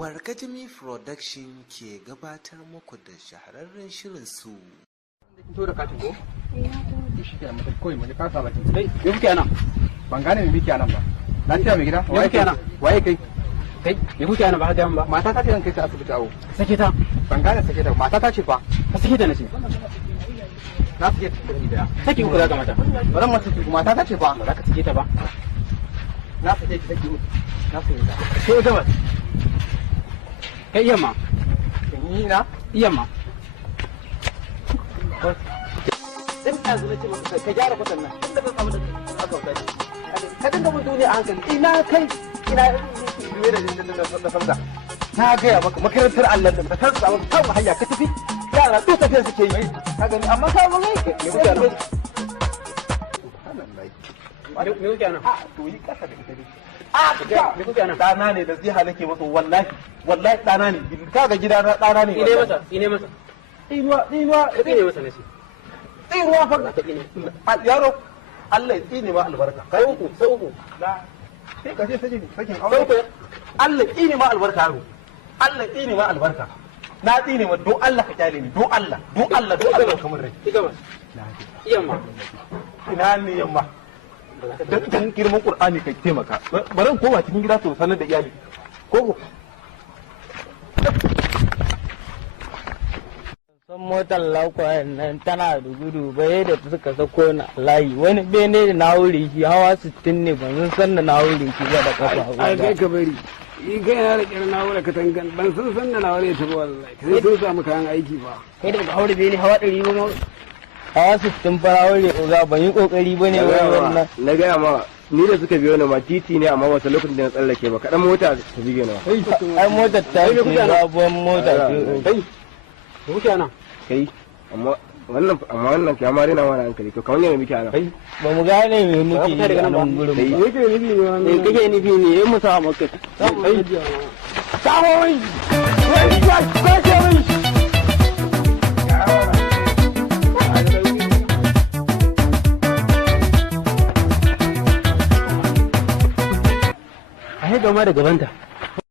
Warkajimi Production ke gabatar muku da shahararren shirin su. To da katin ko? Shi ke mata koyi mu ka saba kin. Kai, me kuke anan? Ban gane me kuke anan ba. Lafiya mai gida? Waye kai? Waye kai? Kai, me kuke anan ba haka ba? Mata ta ce zan kai ta asibiti awo. Sake ta. Ban gane sake ta. Mata ta ce fa. Ka sake ta nace. Na sake ta da. Sake ku da mata. Baran mata ce mata ta ce fa. Ba za ka sake ta ba. Na sake ki sake. Na sake ta. Sai ga ba. Kai yamma. Ni na? Yamma. Sai ka zo ce maka ka gyara kwatan nan. Tunda ka samu da azauta. Ka dinga mun duniya a hankali. Ina kai ina biye da samda. Na ga maka makarantar Allah da ta samu kan hanya ka tafi. Yara duk tafiya suke yi. Ka gani amma ka mun kai. Me kuke nan? Subhanallahi. Me kuke nan? To yi kasa da ita dai. Me kuke nan? Dana ne da ziha nake masa wallahi dana ne. Kaga gida na dana ne. Ine masa. Tsinuwa masa nace. Tsinuwa fa yaro Allah ya tsine ma albarka. Kai uku sai uku. Sai ka je sakin aure. Allah ya tsine ma albarka yaro. Allah ya tsine ma albarka. Na tsine ma do Allah ka kyale ni do Allah kamar rai. Kiga yamma. Ina ne yamma. Dan girman Qur'ani kai taimaka. Baran koma cikin gida to sanar da iyali. Ko san motar lakwayen nan tana da gudu bai da suka sako na layi wani bene da na wuri shi hawa 60 ne ban san da na wuri shi ba da kafa ai kai ka bari in kai na da kyar na wuri ka tangan ban san da na wuri ta wallahi sai sun samu kayan aiki ba kai da haure bene hawa 100 ba hawa 60 fara wuri oga ban yi kokari bane wannan na ga ma ni da suka biyo ni ma titi ne amma wasu lokacin da na tsallake ba kadan mota ta bige ni ai motar ta ce babban mota kai muke nan kai amma wannan kyamar yana wani hankali to kawai ne muke nan kai ba mu gane me muke daga nan gurin ba yake nufi ne kake nufi ne yayin mu sa maka kai tawoi ai gama da gabanta